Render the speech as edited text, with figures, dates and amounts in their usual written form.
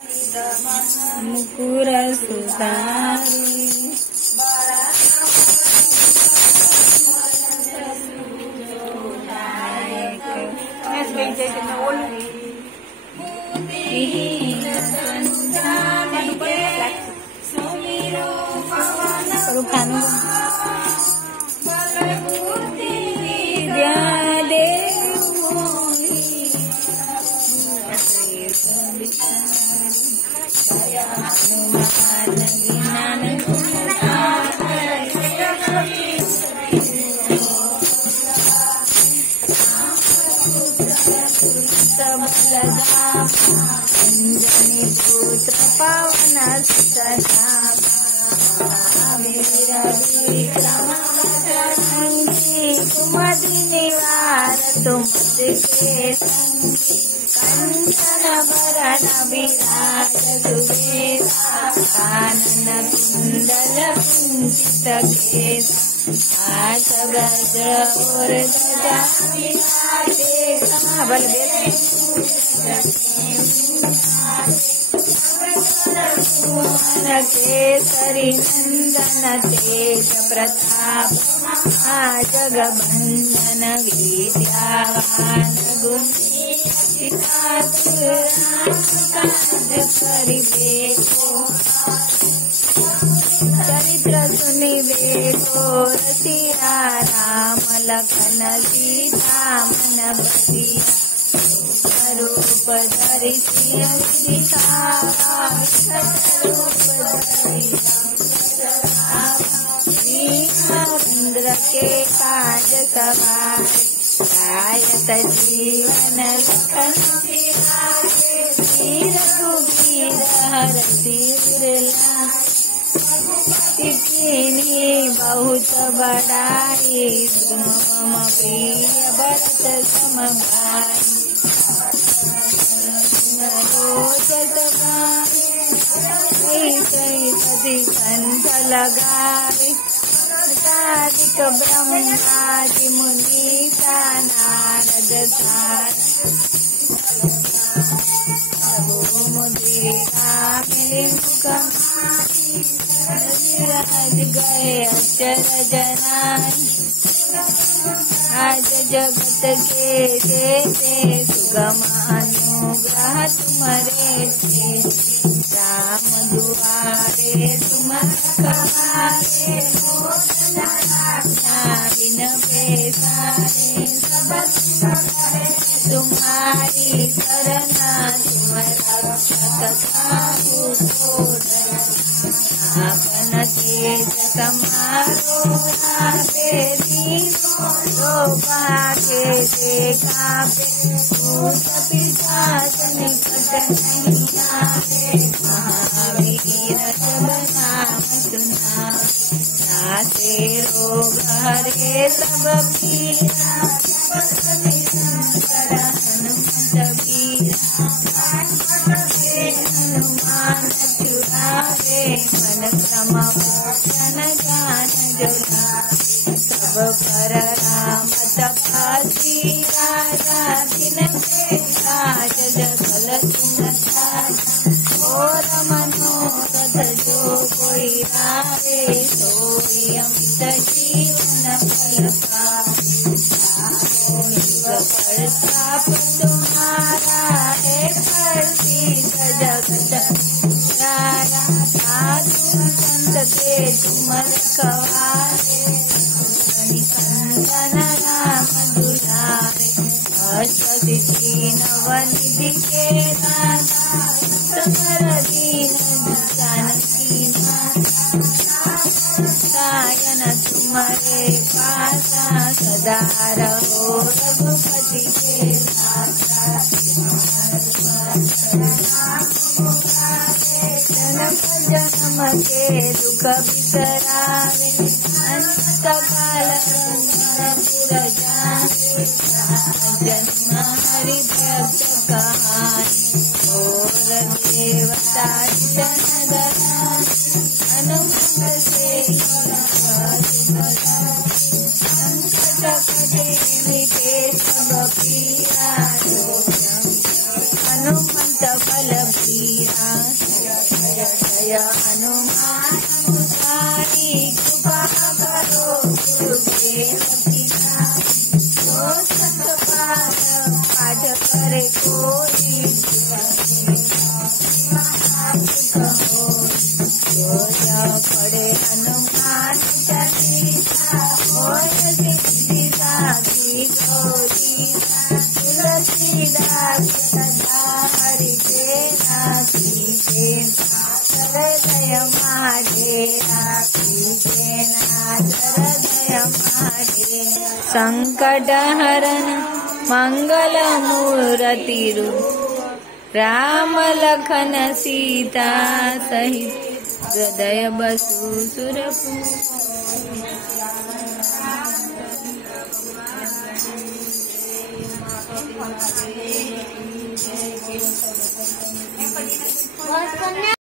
मुकुर सुधारी अंजनी पुत्र पवन कुमति निवार तुमत के कंचन भरण विराज सुबेसा कानन कुंडल कुंचित केसा हाथ वज्र और ध्वजा केसरी नंदन तेज प्रताप जगबंदन विद्यावान गुण चरित्र सुनिवेको रसिया राम लखन सीता मन बसिया रूप धरि सिंह दिखावा इंद्र के काज सवार गायत जीवन लखन वीर रघुवीर हरषि बहुत बड़ाई मम प्रिय भरत सम भाई कंठ लगावे साधिक ब्रह्मादि मुनीसा नारद सार मुदीरा मिली राज गए अचरज नाई आज जगत के देते सुगम अनुग्रह तुम्हारे राम दुआरे तुम कहारे बिन पेशारे तुम्हारी शरणा तुम रक्षक आपन तेज समारो भागे देखा पे भूत पिशाच निकट नहीं आवे महावीर जब नाम सुना नासे रोग हरे सब पीरा हनुमत वीरा हनुमान चुरावे मन क्रम मोचन ज्ञान जुलावे सब पर राम तपस्वी राजा दिन राज जगल तुम और मनोरथ जो कोई लावे सोई अमित जीवन फल प्रताप तुम्हारा है प्रसिद्ध जगत सारा साधु संत के तुम रखवारे कंदन राम दुलारे अष्टसिद्धि नवनिधि के दाता सकल दीन जानकी सायन तुम्हारे पासा सदा रहो रघुपति के जन्म के दुख बिसरावे अंत काल पुर जावे जन्म हरि भक्त कहानी और देवता जन हनुमत से संकट कटे मिटे सब पीरा हनुमत बल पीरा जय हनुमान मुरारी कृपा करो गुरुदेव पिता जो संत पाठ करे कोई कहो जो पढ़े हनुमान चालीसा होय सिद्धि साखी गौरी तुलसीदास सदा हरि के नाथी के हृदय माढ़े राखी के नाथ हृदय माढ़े संकट हरण मंगल मूर्ति राम लखन सीता सहित हृदय बसु सुरपु